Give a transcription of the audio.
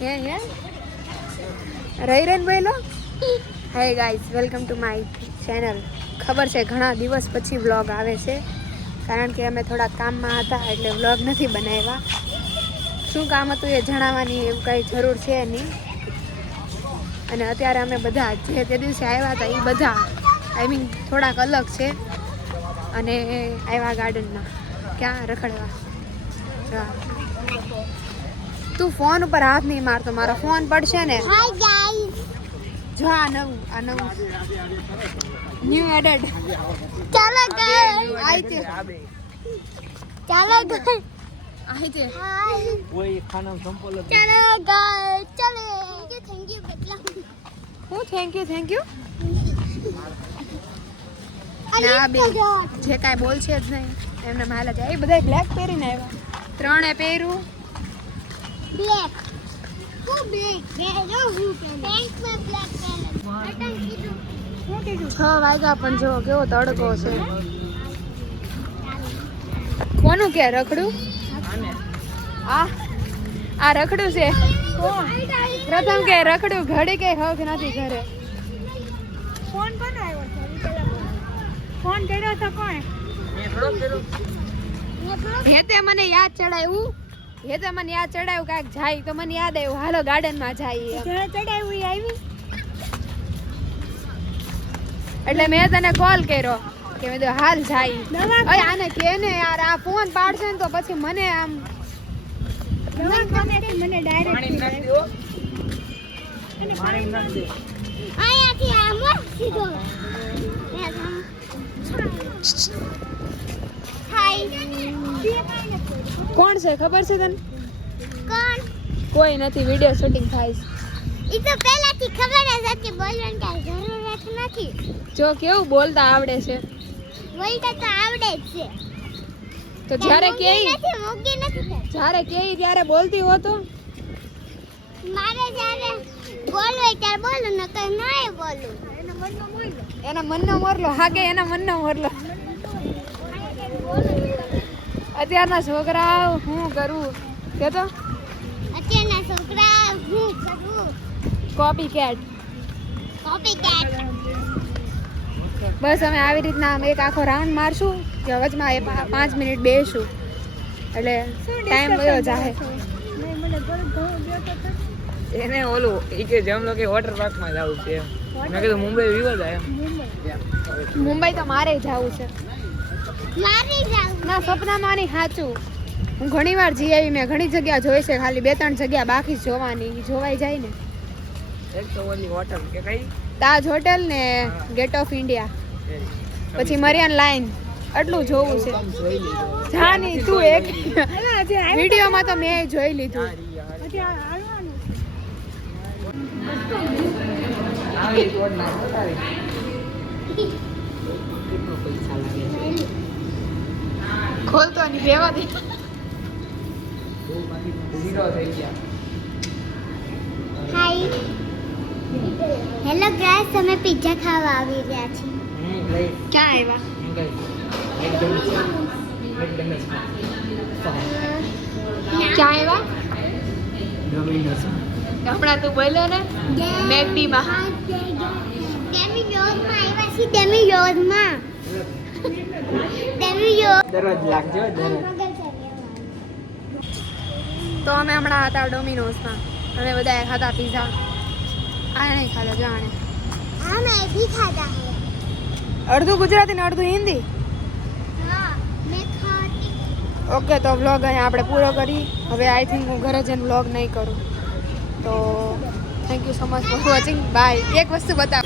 હે રહી રહીને બોલો. Hi guys, welcome to my channel. ખબર છે ઘણા દિવસ પછી વ્લોગ આવે છે, કારણ કે અમે થોડા કામમાં હતા એટલે વ્લોગ નથી બનાવ્યા. શું કામ હતું એ જણાવવાની એવું કંઈ જરૂર છે નહીં. અને અત્યારે અમે બધા જે તે દિવસે આવ્યા હતા એ બધા આઈ મીન થોડાક અલગ છે અને આવ્યા ગાર્ડનમાં. ક્યાં રખડવા? તું ફોન ઉપર હાથ નહીં મારતો, મારો ફોન પડશે ને. જો આ નવું ન્યુ એડેડ. ચાલો ગાઈસ, આઈતે ચાલો ગાઈસ, આઈતે કોઈ ખાના સંપલ ચાલો ગાઈસ, ચાલો. થેન્ક યુ બેટલા. હું થેન્ક યુ અલી ના બે જો જે કાંઈ બોલ છે જ નહીં એમને માલા જાય. એ બધા બ્લેક પહેરીને આવ્યા, ત્રણે પહેર્યું. બ્લેક હું બ્લેક પહેરો હું પેન્ટ માં બ્લેક પહેરો અટન કીધું 6 વાગ્યા પણ જો કેવો તડકો છે. કોનું કે રખડું? આ રખડું છે. પ્રથમ કે રખડું ઘડી કે હક નથી ઘરે. ફોન કોનો આવ્યો છે ફોન કર્યો તો કોણ હેતે મને યાદ ચડાવ્યું કાંઈક જાય તો મને યાદ આવ્યું હાલો ગાર્ડનમાં જાય. ચડાવ્યું આવી એટલે મેં તને કોલ કર્યો કે મેં કીધું હાલ જાય. અરે આને કે ને યાર, આ ફોન પાડશે ને તો પછી મને આમ મને ડાયરેક્ટ આયાથી આમ સીધો હાય. કોણ છે ખબર છે તને? કોણ? કોઈ નથી, વિડીયો શૂટિંગ થાય છે. ઈ તો પહેલાથી ખબર જ હતી, બોલવાની કાંઈ જરૂરત નથી. જો કેવું બોલતા આવડે છે. બોલતા તો આવડે જ છે. તો જ્યારે કે મોગી નથી. ત્યારે બોલતી હો તો મારે જ્યારે બોલવું ત્યારે બોલું, નકર નાય બોલું. એના મનનો મોરલો હાગે, એના મનનો મોરલો. અત્યારના છોકરા હું કરું કે તો અત્યારના છોકરા હું કરું કોપી કેટ. બસ અમે આવી રીતના એક આખો રાઉન્ડ મારશું કે વચમાં 5 મિનિટ બેસું એટલે ટાઈમ વયો જાય. એને ઓલું ઈ કે જેમ લોકો વોટર પાર્ક માં જવું છે. મેં કીધું મુંબઈ વિવો જાય એમ. મુંબઈ તો મારે જવું છે. મારી જાવ ના સપનામાં નહીં, સાચું. હું ઘણી વાર જઈ આવી, મેં ઘણી જગ્યા જોઈ છે, ખાલી 2-3 જગ્યા બાકી જોવાની. જોવાઈ જાય ને. એક તો ઓલી હોટલ કે કઈ તાજ હોટેલ ને ગેટ ઓફ ઇન્ડિયા, પછી મરિયન લાઈન, આટલું જોવું છે. જોઈ લીધું. જાની તું એક વિડીયોમાં તો મેં જોઈ લીધું. આવી રોડ ના બતાવી કેટલો પૈસા લાગે છે. ખોલતો નહીં, રહેવા દે. ઝીરો થઈ ગયા. હાય. હેલો ગાઈસ, અમે પિઝા ખાવા આવી રહ્યા છીએ. લઈ ક્યાં આવ્યા? ક્યાં આવ્યા? હમણાં તું બોલ્યો ને મેકડીમાં. ડેમીયોઝમાં આવ્યા છીએ, ડેમીયોઝમાં. દરરોજ લાગજો દરરોજ. તો અમે હમણાં હતા ડોમિનોઝમાં, અમે બધાએ ખાધા પીઝા. આણે નહીં ખાધા, જો આણે અમે બી ખાધા હે. અડધું ગુજરાતી ને અડધું હિન્દી. હા, મેં ખાધી. ઓકે, તો વ્લોગ અહીંયા આપણે પૂરો કરી. હવે આઈ થિંક હું ઘરે જઈને વ્લોગ નહીં કરું. તો thank you so much for watching. Bye. એક વસ્તુ બતાવ.